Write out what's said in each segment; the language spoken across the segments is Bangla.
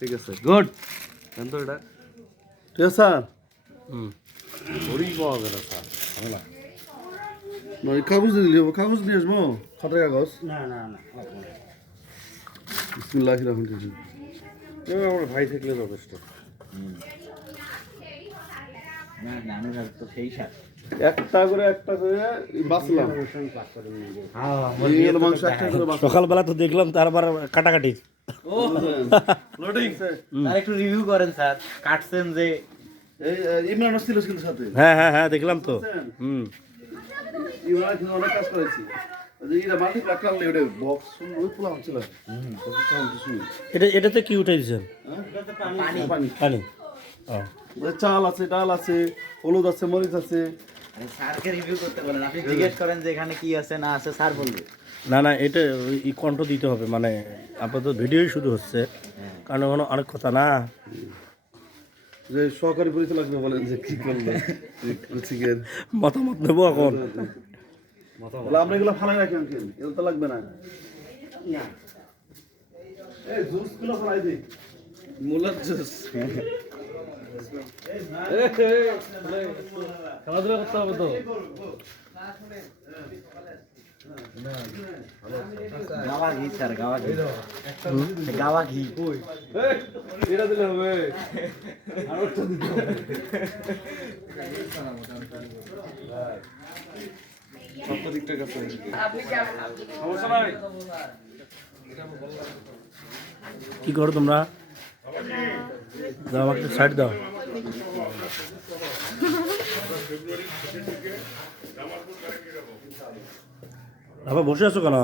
ঠিক আছে গুড দেন তো এটা ঠিক আছে স্যার ওরই পাওয়া গেল স্যার ভালো নয় কাগজ দিলি কাগজ নিয়ে আসবো খাতার কাগজ না না না বিসমিল্লাহির রহমানির রহিম আমার ভাই থাকলে যথেষ্ট না না আমি তো সেই সাথ একটা করে বাঁচলাম এই হলো মাংস একটা করে বাঁচলাম সকালবেলা তো দেখলাম তার আবার কাটাকাটি লোডিং আর একটু রিভিউ করেন স্যার কাটছেন যে এই ইমরান ছিল কিন্তু সাথে হ্যাঁ হ্যাঁ হ্যাঁ দেখলাম তো হুম ইমরান কিন্তু অনেক কাজ করেছি যে এটা মালিক রাখলাম ওটা বক্স ওই পোলা হচ্ছিল এটাতে কি উঠাই দিয়েছেন পানি পানি পানি ও চাল আছে ডাল আছে হলুদ আছে মরিচ আছে স্যারকে রিভিউ করতে বলেন আপনি জিজ্ঞেস করেন যে এখানে কি আছে না আছে স্যার বলবে না না এটা ওই কণ্ঠ দিতে হবে মানে আপাতত ভিডিওই শুরু হচ্ছে কারণ ওখানে অনেক কথা না যে সহকারী পরিচালক বলেন যে কি করলো চিকেন মতামত নেবো এখন বলে আমরা এগুলো ফালাই রাখি আঙ্কেল এগুলো তো লাগবে না এই জুস গুলো ফালাই দিই মুলার জুস খেলাধুলা করতে হবে তো গাওয়া ঘি স্যার গাওয়া ঘি গাওয়া ঘি এটা দিলে হবে আর একটা দিতে হবে সব দিকটা কাছে সমস্যা নাই কি করো তোমরা দাও আমাকে সাইড দাও আবার বসে আছো কেন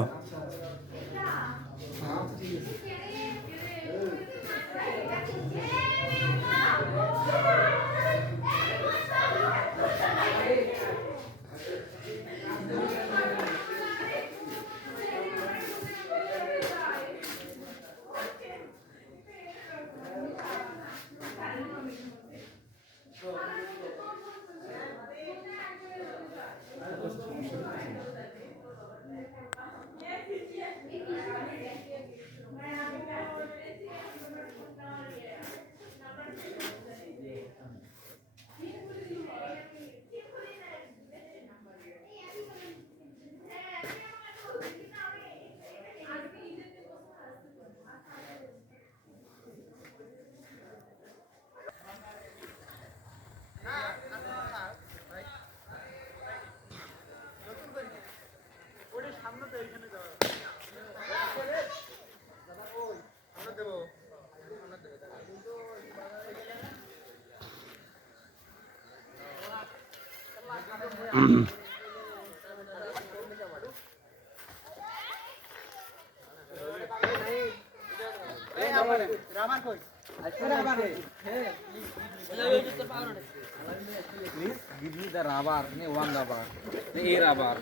Give me the rubber, one rubber. The rubber.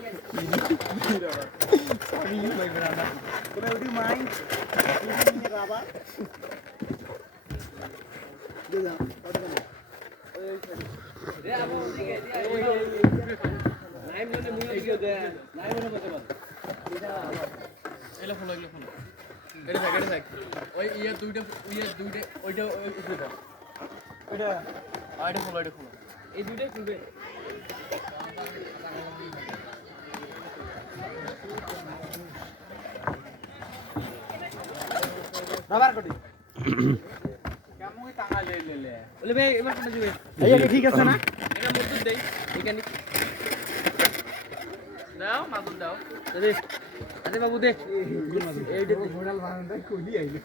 Sorry, you my brother. Would you mind giving me rubber? ওই ইয়ে দুইটা ওইটা ওইটা আইডা খোলো এই দুইটাই খুলবে Rubber kodi. কেমন টাকা লে বলে ভাই এবার কোন দিবে এই ঠিক আছে না এটা মধ্যে দেই এখানে দাও মাদুর দাও আরে বাবু দে এইটা ঘোড়াল বানানোটা কই আইলো